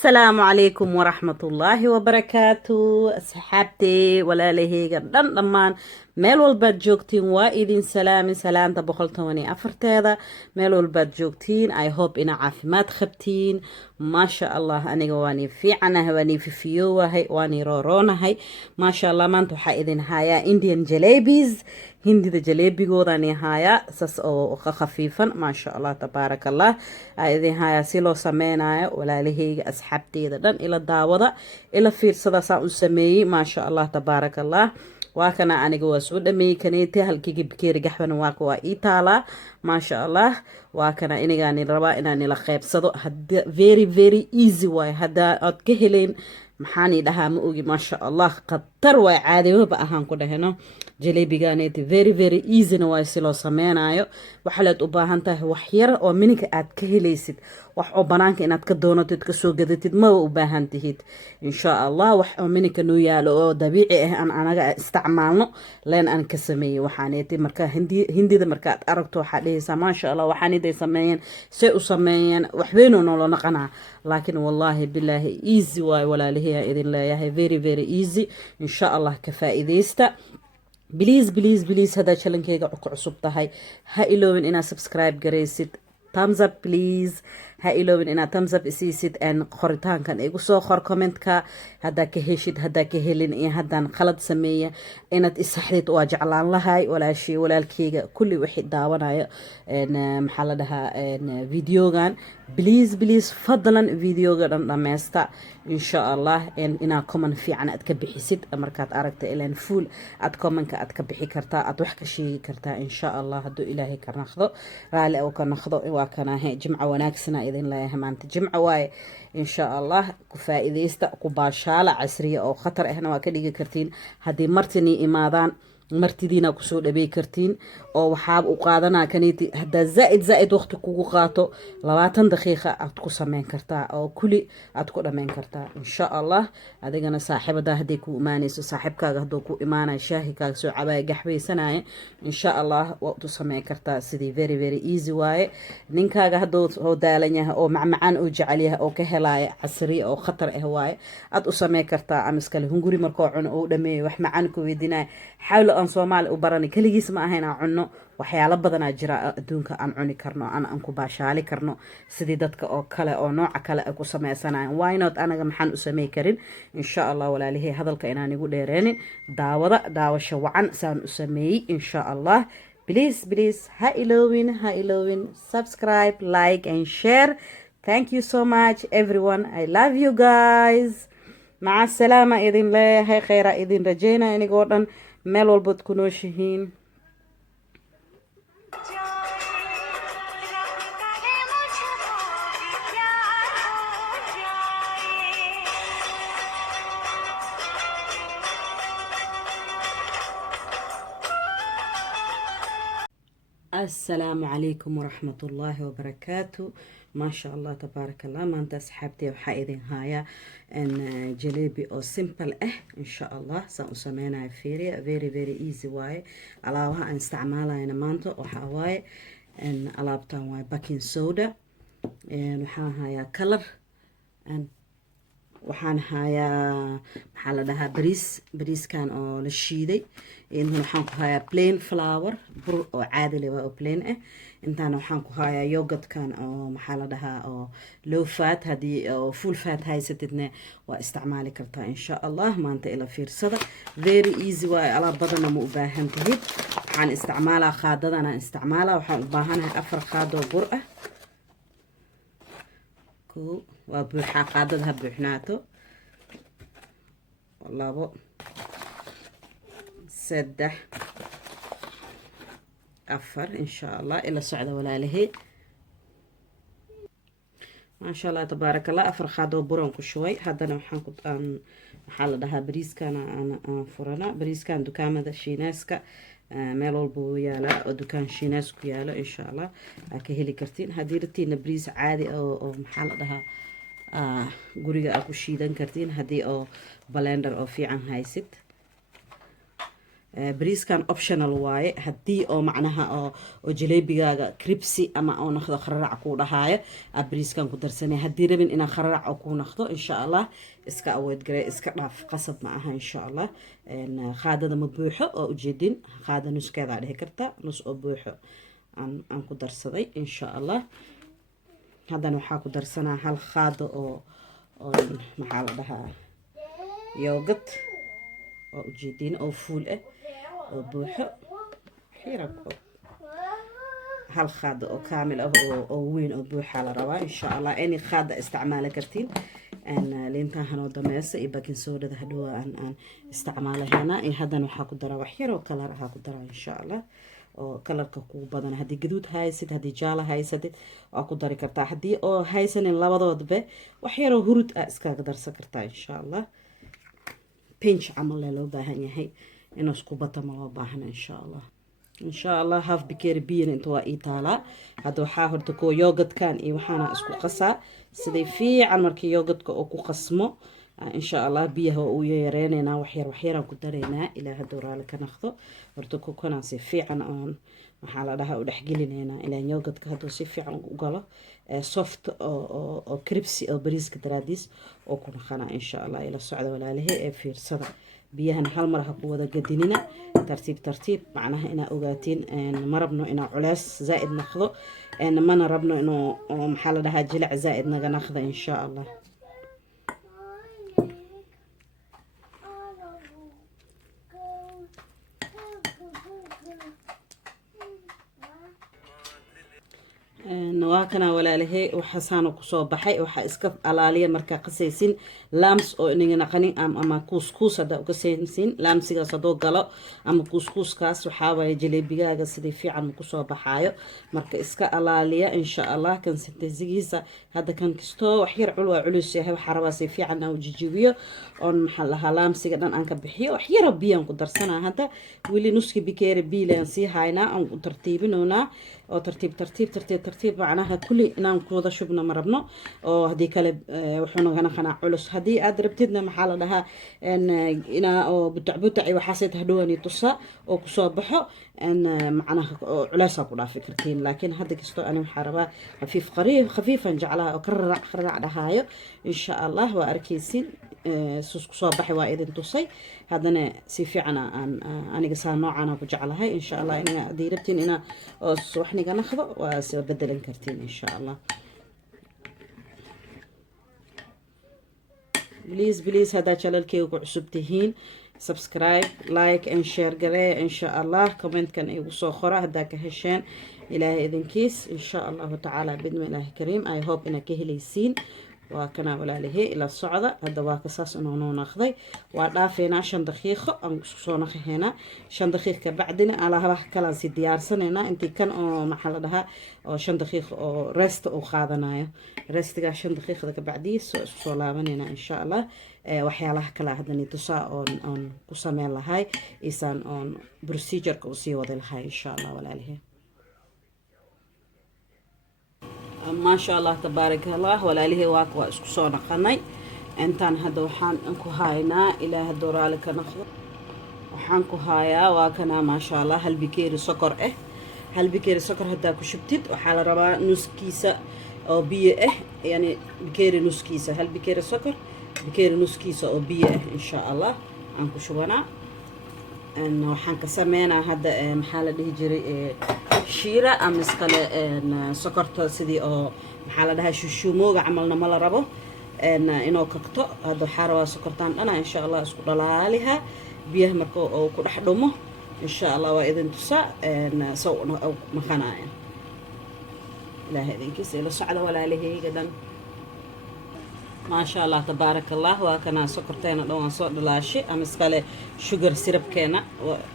السلام عليكم ورحمة الله وبركاته أصحابتي ولا لهيga dhan dhammaan meel walbaad joogtiin waa idin salaamin salaanta 114 meel walbaad joogtiin I hope ina caafimaad qabtiin maasha Allah aniga waani fiicanahay waani fifiyowahay waani rooroonahay maasha Allah maanta waxaa idin hayaa Indian jalebis hindida jaleebigoodani haya sas oo khafiifan maasha Allah tabaarakallah idin haya si loo sameynayo walaalahayga asxaabteeda dhan ila daawada ila fiirsada saan u sameeyay maasha Allah tabaarakallah waa kana aniga waa soo dhameeyay kaneete halkii bikeeri gaxwan waa ii taala maasha Allah waa kana inigaan rabaa inaan ila qaybsado very easy way hada aad ka heleen maxaan dhahaa ma ogi maasha Allah qatar way caadiyaba ahaan ku dhaheno jaleebigaaneti very easy na way si loo sameynayo waxa la u baahan tahay wax yar oo mininka aad ka helaysid wax oo banaanka inaad ka doonatid ka soo gadatid ma u baahan tihid insha Allah wax oo mininka noo yaalo oo dabiici ah aan anaga isticmaalno leen aan ka sameeyay waxaaneeti marka hindida marka aad aragto waxa dhehaysa maasha Allah waxaan iday sameeyeen si u sameeyeen wax weyn oo nolol naqana laakiin wallahi billahi easy way walaalihiya idin leeyahay very easy insha Allah ka faa'iideysta please hada channelkayga ku cusub tahay ha iloobin inaad subscribe gareysid thumbs up please ha iloobin inaad thumbs up isiisid aan qoritaankan igu soo qor commentka hada ka heshid hada ka helin iyo hadan qalad sameeya inaad isaxdid waa jeclaan lahay walaashii walaalkayga kulli wixii daawanayo maxaa la dhahaa videogan please fadlan videoga dhan dhameesta insha Allah ina comment fiican aad ka bixisid markaad aragto ilaan full aad commentka aad ka bixi kartaa aad wax ka sheegi kartaa insha Allah haduu ilaahay ka naqdo raali oo ka naqdo waa kana jimca wanaagsan idin leeyahay maanta jimca waaye insha Allah ku faa'iideysta ku baashaala casriya oo khatar ahna waa ka dhigi kartiin hadii martini imaadaan martidiina ku soo dhabeey kartiin oo waxaab u qaadanaa kaneeti hada zaid waqti kugu qaato 20 daqiiqo aad ku sameyn kartaa oo kuli aad ku dhameyn kartaa insha Allah adigana saaxiibada hadii ku imaanayso saaxiibkaaga haduu ku imaanay shaahi kaaga soo cabay gaxweysanay insha Allah waa u sameyn kartaa sidii very easy waaye ninkaaga haduu oo daalan yahay oo macmacaan oo jecel yahay oo ka helay casri oo khatar ah waaye aad u sameyn kartaa amiskale hunguri markoo cuno oo dhameeyo wax macaan ku weydinay xawlo aan Soomaali u barani kaligiis ma ahayna cunno waxyaalo badan jira adduunka aan cuni karno aan ku baashaali karno sidii dadka oo kale oo nooc kale ku sameeysanayaan why not anaga maxaan u sameey karin insha Allah walaalihi hadalka inaan igu dheereenin daawasho wacan saan u sameeyay insha Allah please ha iloowin subscribe like and share thank you so much everyone I love you guys مع السلامة إذن لا هاي خير إذن رجينا إني قردن meel walbaad ku nooshihiin السلام عليكم ورحمة الله وبركاته ما شاء الله تبارك الله ما انت أصحابتي وحايدين هايا ان جليبي او سيمبل ان شاء الله سأسمينا فيري very easy واي علاوها ان استعمالها انا مانتو وحاواي ان علابتان واي باكين سودا ان وحان هايا كلر ان waxaan hayaa maxaa la dhahaa bariiskan oo la shiiday inta waxaan ku hayaa plain flour bur oo caadi leh oo plain ah intaana waxaan ku hayaa yogurtkan oo maxaa la dhahaa oo low fat hadii oo full fat haysatidna waa isticmaali kartaa insha Allah maanta ila fiirsada very easy waa alaab badan ma u baahan tahay waxaan isticmaalaa qaadadana waxaan u baahanahay 4 qaado bur ah وبوحة قادتها بوحناتو لابو سدح أفر إن شاء الله إلى سعودة ولا له ما شاء الله تبارك الله أفر خادو برونكو شوي هذا أنا حنكت أن حال لها بريس كان أنا فرنا بريس كان دكامة الشيناسكا meel walba uu yaala oo dukaan shiinaas ku yaalo insha Allah ka heli kartiin hadii rabtiin bariis caadi oo maxaa la dhahaa guriga ku shiidan kartiin hadii oo blender oo fiican haysid bariiskan optional waaye haddii oo macnaha oo jaleebigaaga cripsy ama oo naqdo khararac kuu dhahaayo aa bariiskan ku darsanay haddii rabin inaa khararac oo kuu naqdo insha allah iska awood garee iska dhaaf qasab ma aha insha allah qaadada ma buuxo oo ujeedin qaada nuskeedaa dhihi karta nus oo buuxo aan ku darsaday insha allah haddana waxaa ku darsanaa hal qaado oo maxaa la dhahaa yoogad oo ujeedin oo fuul ah oo buuxo xirab hal qaado oo kaamil ah oo weyn oo buuxa la rabaa insha allah any qaada isticmaali kartiin liintan hanoo dameesa iyo baking soda hadhow aan isticmaalahayna iyo haddana waxaa ku daraa wax yar oo kalar ahaa ku daraa insha allah oo kalarka kugu badan haddii gaduud haysid haddii jaalo haysatid waa ku dari kartaa haddii oo haysanin labadoodba wax yaroo hurud ah iskaga darsan kartaa insha allah pinch camal loo baahan yahay inuu isku bato ma loo baahna insha allah half bakery biyana inta waa ii taalaa hadda waxaa horta kuwa yoogadkan iyo waxaana isku qasaa siday fiican markii yoogadka oo ku qasmo insha allah biyaha uu yareenaynaa waxyaraan ku daraynaa ilaa hadduu raali ka naqdo horta kukana si fiican oon maxaa la dhahaa u dhexgelinaynaa ilaa yoogadka hadduu si fiican u galo soft oo cripsy oo bariiska daraadiis oo ku naqanaa insha allah ila socda walaalahay ee fiirsada biyahana hal mar ha ku wada gadinina tartiib macnaha inaa ogaatiin ma rabno inaa culeys zaa'id naqdo mana rabno inuu maxaa la dhahaa jilac zaa'id naga naqda insha allah waa kana walaalahay waxaasana kusoo baxay waxaa iska alaaliya markaa qasaysin laams oo inaga naqanin ama kuuskuus haddaa uga saysin laamsigaas haddoo galo ama kuuskuuskaas waxaa waaye jaleebigaaga sidii fiican kusoo baxaayo marka iska alaaliya insha allah kansintesigiisa hadda kan kastoo wax yar cul waa culus yahay waxaa rabaa si fiican aan u jijibiyo oon maxaa lahaa laamsiga dhan aan ka bixiyo wax yaro biyaan ku darsanaa hadda weli nuski bikeeri biilaan sii haynaa aan u tartiibinoonaa oo tartiib macnaha kulli inaan ku wada shubno ma rabno oo haddii kale wuxuu nagana qanaa culus haddii aad rabtidna maxaa la dhahaa inaa oo butac waxaasay hadhowani tusa oo kusoo baxo macnaha oo culeysaa ku dhaafi kartiin laakiin hadda kastoo ani waxaa rabaa khafiifan jeclaha oo kararac dhahaayo insha allah waa arkaysin sus kusoo baxay waa idin tusay haddana si fiican aniga saa noocaan ku jeclahay insha allah haddii rabtiin inaa wax niga naqdo waa soo bedelan kartiin insha allah please haddaa channelkeyga ku cusub tihiin subscribe like and share garee insha allah commentkan igu soo qora haddaa ka hesheen ilaahay idinkiis insha allahu tacaala bidmi ilaahi kariim I hope inaa ka helaysiin waa kana walaalahay ila socda hadda waa kasaas inuu noo naqday waa dhaafeynaa 5 daqiiqo aan isku soo naqaheynaa 5 daqiiqo ka bacdina alaha kala si diyaarsaneynaa intii kan oo maxaa la dhahaa oo 5 daqiiqo oo rest oo qaadanayo restiga 5 daqiiqada ka bacdii soo laabanayna insha allah waxyaalaha kala hadani tusaa on ku sameyn lahay isaan on procedure-ka u sii wada lahay insha allah walaalahay ما شاء الله تبارك الله ولا له واقع اسكسونا قناي انتان هذا وحان انكو هاينا الى هدورالك نخضر وحانكو هايا واكنا ما شاء الله هل بكيري سكر هل بكيري سكر هدا كشبتت وحال ربا نص كيسة او بيه يعني بكيري نص كيسة هل بكيري سكر بكيري نص كيسة او بيه ان شاء الله انكو شوانا انه وحانك سمينا هدا محال اللي جري shiira ama iskale sokorta sidii oo maxaa la dhahaa shushuumooga camalna ma la rabo inuu kakto hadda waxaa rabaa sokortaan dhana insha allah isku dhalaaliha biyaha marka oo ku dhex dhumo insha allah waa idin tusa saw maqanaya ilaahay idinkiisa ila socda walaalahayga dhan ما شاء الله تبارك الله وكنا سكرتين دوان صوت دلاشي أم إسكالي شوجر سيرب كنا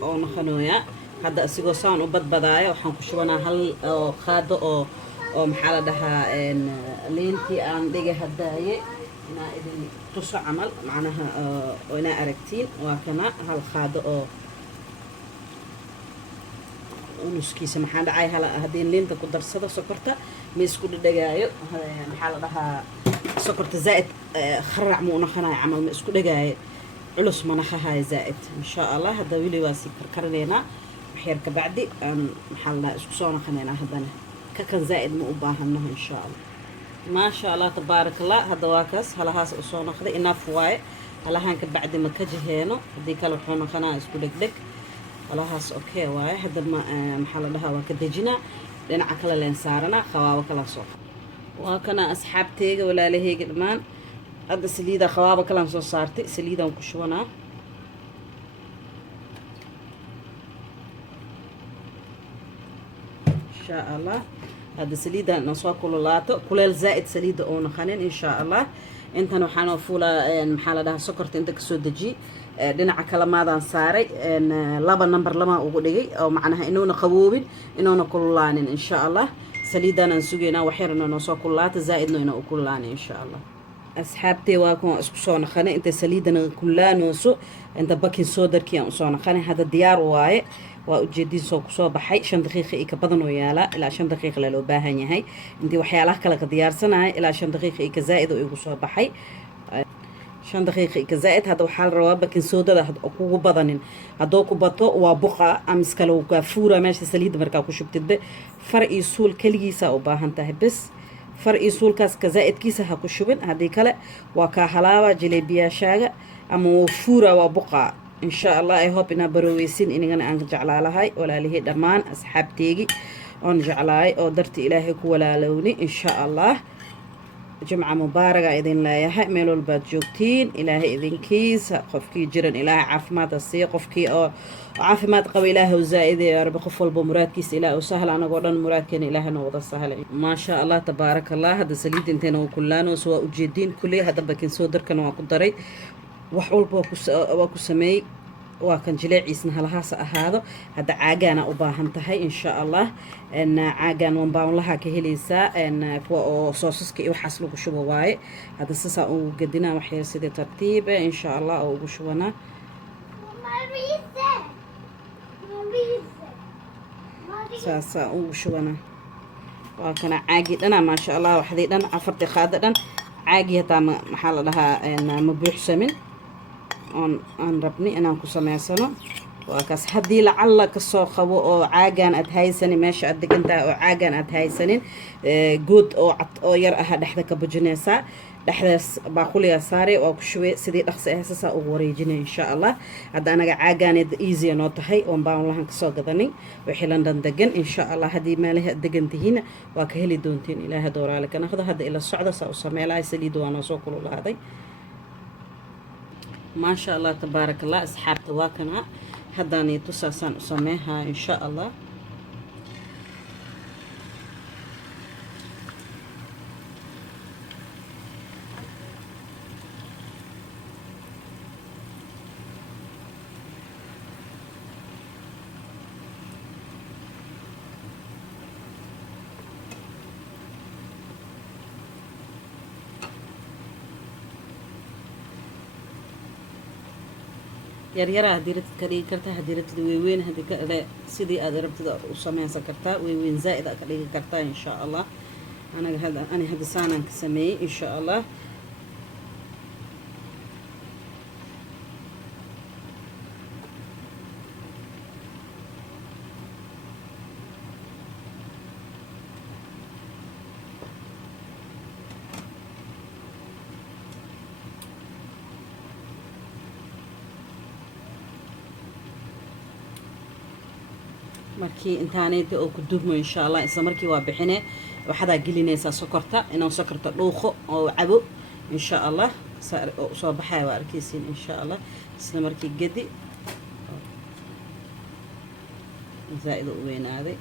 ونخنويا هذا أسيقو سان وبدبدايا وحنكو شوانا هل خادو أو محالة دها لينتي أن ديجي هدايا إنا إذن تصع عمل معناها وإنا أركتين وكنا هل خادو ونسكيسة محالة عاي هلا هدين لينتا كدر صدا سكرتا ميسكو دقايا محالة دها سكرت زائد خرع مو نخنا عمل ما اسكو دغاي علوس منخها زائد إن شاء الله. هذا ويلي واسي كركرنينا بحير كبعدي محلنا اسكسونا خنينا هذانا ككن زائد مؤباهنه إن شاء الله. ما شاء الله تبارك الله. هذا واكس هلا هاس اسونا خذي إناف واي هلا هانك بعد ما كجهينو هدي كلو حنا خنا اسكو دك هلا هاس أوكي واي. هذا ما محل لها وكدجنا لين عكلا لين سارنا خواب كلا صوف وكنا أصحاب تيجي ولا لهي قدمان. هذا سليدة خواب كلا صوف صارتي سليدة وكشونا إن شاء الله. هذا سليدة نصوا كلولاتو كل زائد سليدة أو نخانين إن شاء الله. أنت نحنا فولا محل ده سكرت أنت كسودجي dhinaca kale maadaan saaray laba number lama ugu dhigay oo macnaha inuuna qaboobin inuuna kululaanin insha Allah. saliidanaan sugeynaa waxyarna noo soo kululaata zaaidna inuu kululaanin insha Allah. asxaabtay waa kuwa isku soo naqanay inta saliidana kulaanooso inta bakin soo darkii aan soo naqanay. hada diyaar waaye waa ujeedin soo ku soo baxay 5 daqiiqo ka badan oo yaala ilaa 5 daqiiqo la loo baahan yahay. intii waxyaalaha kale ka diyaarsanahay ilaa 5 daqiiqo ka zaaid oo igu soo baxay 5 دقيقة كزائد. هذا وحال روابا كن سودا ده أكو بدنين هذا أكو بطو وبقى أمس كلو كفورة ماشي سليد مركا كوشب تدب فرق يسول كليسا أو باهنته بس فرق يسول كاس كزائد كيسا هكوشبن هذه كلا وكحلاوة جلبية شاقة أما فورة وبقى إن شاء الله. I hope إن برويسين إني أنا أنجع على هاي ولا له دمان أصحاب تيجي أنجع على أو درت إلهك ولا لوني إن شاء الله. جمعة مباركة إذن لا يحق ميلو الباتجوكتين إلهي إذن كيس قفكي جرن إلهي عافمات السي قفكي عافمات قوي إلهي وزائد يا رب قفل بمراد كيس إلهي وسهل أنا قولن مراد كان إلهي نوضى السهل ما شاء الله تبارك الله. هذا سليد انتين وكلانو سواء جدين كلي هذا بكين سودر كانوا قدري وحول وكو سمي وكان جليعيسنا هلهاس هذا. هذا عاجانا أباهنتهاي إن شاء الله. إن عاجان وانباون لها كهليسا إن كوا صوصك يوحصلوا بشبه واي. هذا ساسا وقدنا وحير سيدي ترتيب إن شاء الله أو بشونا ساسا وشونا وكان عاجي أنا ما شاء الله وحديدا عفرت خاددا عاجي هتا محل لها إن مبيح سمن aan rabni inaan ku sameysano waa kaas. haddii lacalla ka soo qabo oo caagan aad haysanin meesha aad degantahay oo caagan aad haysanin good oo cad oo yar ah dhexda ka bujinaysaa dhexdaas baaquliga saare oo ku shubay sidii dhaqsi ah sasa ugu wareejinay insha Allah. hadda anaga caaganed easy noo tahay oo baan lahan ka soo gadanay wixii London degan insha Allah. haddii meelaha degantihiin waa ka heli doontiin ilaahay dooraale kana hadda ila socda saa u sameelay saliid waa noo soo kululaaday ما شاء الله تبارك الله. أصحاب تواكنا هداني تساسان أسميها إن شاء الله. yaryara haddii rabtid ka dhigi kartaa haddii rabtid weyn haddii kale sidii aad rabtid u samaysan kartaa weyn zaa'id ka dhigi kartaa insha Allah. anaga hadda saanaan ka sameeyay insha Allah. markii intaanayda oo ku dubmo insha Allah isla markii waa bixinay waxaad gelinaysaa sokorta inuu sokorta dhuuqo oo cabo insha Allah. soo baxay waa arkaysiin insha Allah. isla markii gadi زائد وين هذه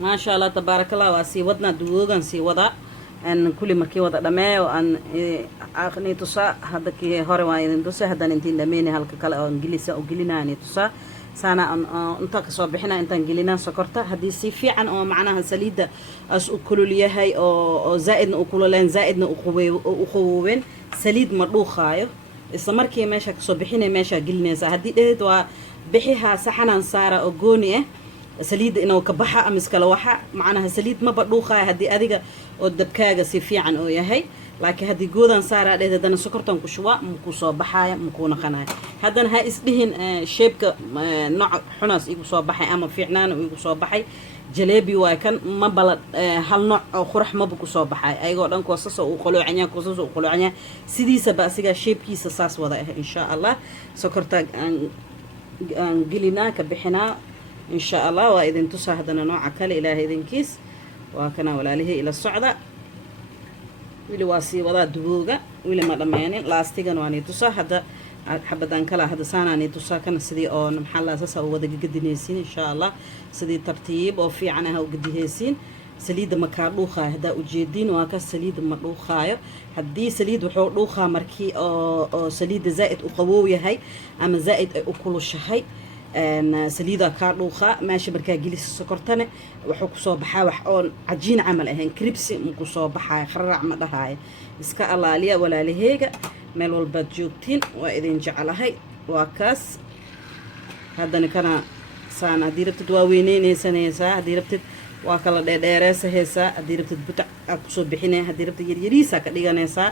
ما شاء الله تبارك الله. واسي ودنا دوغان سي وضع ان كل ما كي وضع دمه وان اخني تصا هذا كي هوري وين تصا هذا انتين دميني هلك كلا او انجليزي او جليناني تصا سانا انت كسو بخنا انت جلينا سكرته هذه سي فيعن او معناها سليده اس كلوليهي او زائد او كلولين زائد او خوبين سليد مردوخايو isla markii meesha ka soo bixinay meesha gelinaysa hadii dheed waa bixiha saxanan saara oo gooni ah saliid inuu ka baxa ama iskala waxa macnaha saliid ma badhuuqay hadii adiga oo dabkaaga si fiican oo yahay laakiin haddii goodan saaraa dheed haddana sokortan ku shubaa makuu soo baxaaya makuu naqanaya haddana ha isdhihin sheebka nooc xunaas igu soo baxay ama fiicnaana igu soo baxay jaleebi waay kan ma bala hal nooc oo qurax maba ku soo baxay ayagoo dhan koosas uu qoloocanya koosas uu qoloocanya sidiisaba asiga sheebkiisa saas wada ah insha allah sokorta aan gelinaa ka bixinaa insha allah waa idin tusaa haddana nooca kale ilaahay idinkiis waa kana walaalihii ila socda wili waa sii wadaa dugooga wili ma dhameenin laastigan waa nii tusaa hadda xabadaan kala hadda saanaanii tusaa kana sidii oo maxaa la saasa u wada gadinaysiin insha allah sidii tartiib oo fiican ah u gadihaysiin saliidda ma kaa dhuuqaayo haddaa ujeediin waa ka saliidda ma dhuuqaayo haddii saliid wuxuu dhuuqaa markii oo saliidda zaa'id u qaboow yahay ama zaa'id ay u kulushahay saliida kaa dhuuqaa meesha markaa gelisa sokortane wuxuu kusoo baxaa wax oon cajiin camal ahayn kribsi maku soo baxaayo khararac ma dhahaayo iska alaaliya walaalaheega meel walbaad joogtiin waa idin jeclahay waa kaas haddana kana saan haddii rabtid waa weyneynaysanaysaa haddii rabtid waa kala dheerdheereysahaysaa haddii rabtid butac aa kusoo bixinaya haddii rabtid yaryariisaa ka dhiganaysaa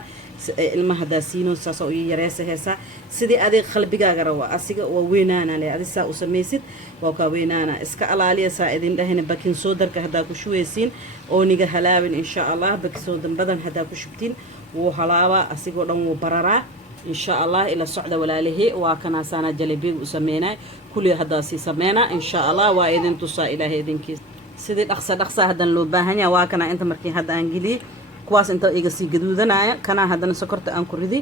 ilmaha haddaa siino saasa u yareysahaysaa sidii adig qalbigaaga rawa asiga waa weynaana le adi saa u samaysid waa kaa weynaana iska alaaliya saa idin dhahayna bakin soodarka haddaa ku shubeysiin ooniga halaabin insha allah bakin soodan badan haddaa ku shubtiin wuu halaabaa asigoo dhan wuu bararaa insha allah ila socda walaalihii waa kanaasaana jaleebiga u sameynay kulli haddaa sii sameynaa insha allah waa idin tusaa ilaahay idinkiis sidii dhaqsa haddan loo baahan yahay waa kana inta markii hadda aan geliyey kuwaas inta iga sii gaduudanaya kana haddana sokorta aan ku ridi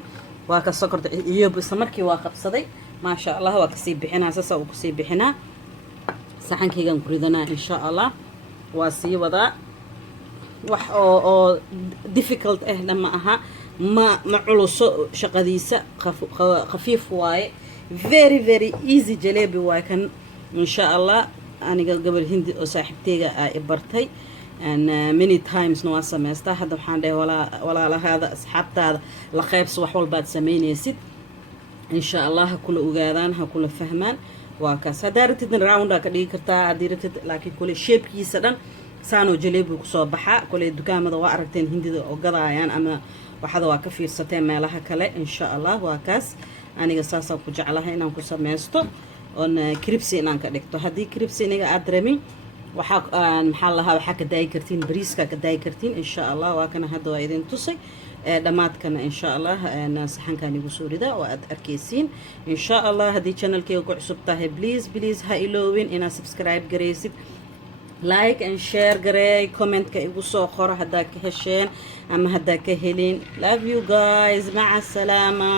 waa ka sokorta iyo isla markii waa qabsaday maasha allah waa kasii bixinaa sasa uu kasii bixinaa saxankaygaan ku ridanaa insha allah waa sii wadaa wax oo difficult ahna ma aha ma culuso shaqadiisa khafiif waaye very easy jaleebi waaye kan insha allah aniga gabar hindi oo saaxiibteyga ay bartay many times waa samaystaa hadda waxaan dhahay walaalahaada asxaabtaada la qaybso wax walbaad samaynaysid insha allah ha kula ogaadaan ha kula fahmaan waa kaas haddaa rabtidna roundaa ka dhigi kartaa haddii rabtid laakiin kule sheebkiisa dhan saanoo jaleebi kusoo baxaa kule dukaamada waa aragteen hindida oo gadaayaan ama waxada waa ka fiirsateen meelaha kale insha allah waa kaas aniga saasaan ku jeclahay inaan ku samaysto oon kribsi inaan ka dhigto haddii kribsi iniga aad rabin maxaa lahaa waxaa ka daayi kartiin bariiska ka daayi kartiin insha allah waa kana hadda waa idin tusay dhammaadkana insha allah saxankaan igu soo ridaa oo aad arkaysiin insha allah haddii channelkayga ku cusub tahay please ha iloowin inaad subscribe garaysid like and share gareey commentka igu soo qoro haddaa ka hesheen ama haddaa ka helin love you guys maca salaama